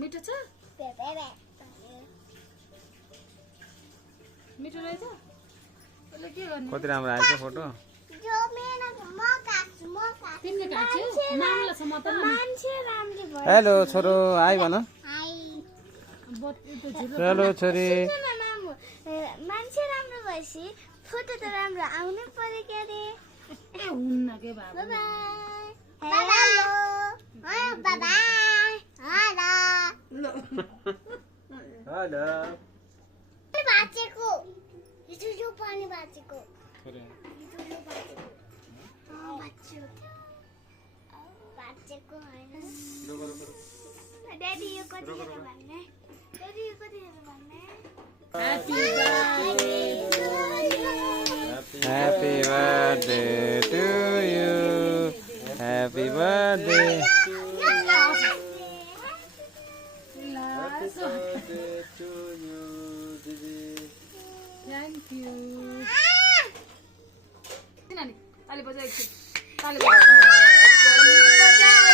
मिठो छ मिठो रहेछ अहिले के गर्ने कति राम्रो आएछ फोटो तिमीले काट्छौ मामला छ म त हेलो छोरो हाई भन हेलो छोरी मान्छे राम्रो भएपछि फोटो त राम्रो आउनै पर्यो के अरे ए हुन्न के बाबु हेलो बाँचेको यो पानी बाँचेको बाँचेको होइन ड्याडी यो कतिखेर भन्ने ड्याडी यो कतिखेर भन्ने Happy birthday to you. Happy birthday. Happy birthday to you, Didi. Thank you. Nani, ताली बजाओ एकछिन. ताली बजाओ. ताली बजाओ.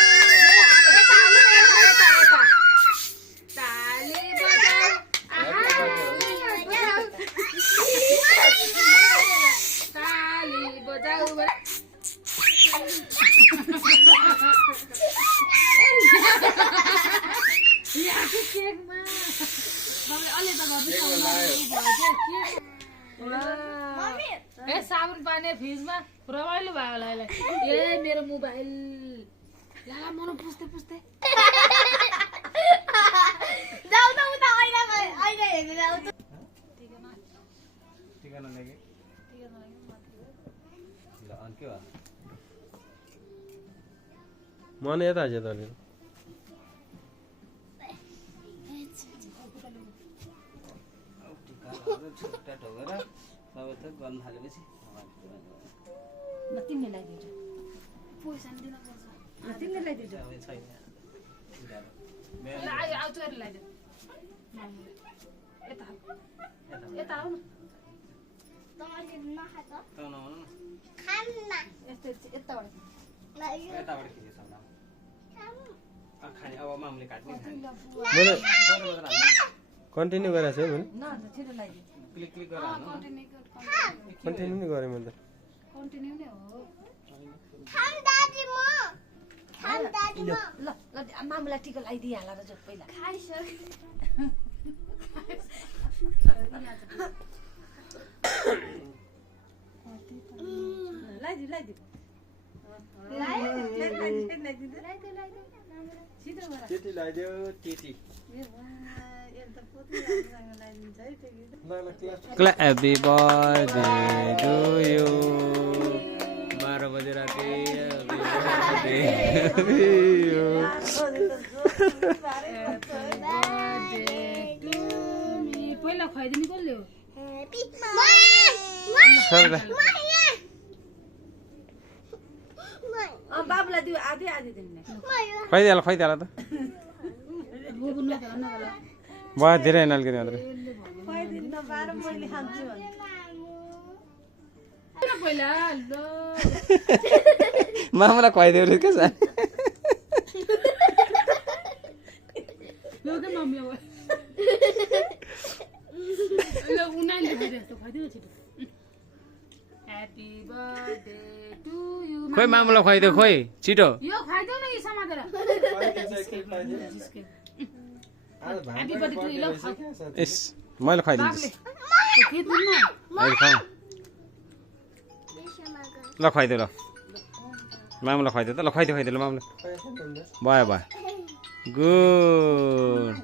ताली बजाओ. यहाँ केकमा अलि त ए साबुन पानी फ्रिजमा रमाइलो भयो होला यसलाई ए मेरो मोबाइल ला मनो पुस्दै पुस्दै जाऊ त उता अहिले हेर्नु जाऊ त टिका नलागे ल अनि के भयो मन यता छ त छुट्टा ढोगेर सबै त गर्न थालेपछि ल तिमीले लगाइदिन्छ पैसा दिन पर्छ तिमीले लगाइदिन्छ अब छैन ल आयो आउ चोरी लगाइदियो यता यता आउ न तँले नखा त त नभन न खान्न यस्तो यताबाट यताबाट खिचेछ खाने अब मामुले काट्ने मैले कन्टिन्यू गरेको छु भने न छिटो लगाइदियो क्लिक क्लिक गरेर हाल्नु कन्टिन्यू नै गरेँ मैले त कन्टिन्यू नै हो खाम दादी म ल ल मामुलाई टिका लगाइदिइहाल र जो पहिला लगाइदियो त्यति लगाइदियो त्यति Happy birthday to you. 12 बजे राति happy birthday. पहिला खुवाइदिनु कसले हो बाबुलाई दियो आधी आधी दिने खुवाइदिहाल त भयो धेरै नल्किने मात्रै पहिला मामालाई खुवाइदियो रे के छ यो के मम्मी हो ल उनाले भइरहेछ खुवाइदिनु छिटो ह्यापी बर्थडे टु यु खोइ मामुलाई खुवाइदियो खोइ छिटो यो खुवाइदिउ न यो समातेर ह्यापी बर्थडे टु यु ल यस मैले खुवाइदिन्छु के दिन्न अहिले खाऊ ल खुवाइदियो ल मामुलाई खुवाइदियो त ल खुवाइदियो ल मामुलाई भयो गुड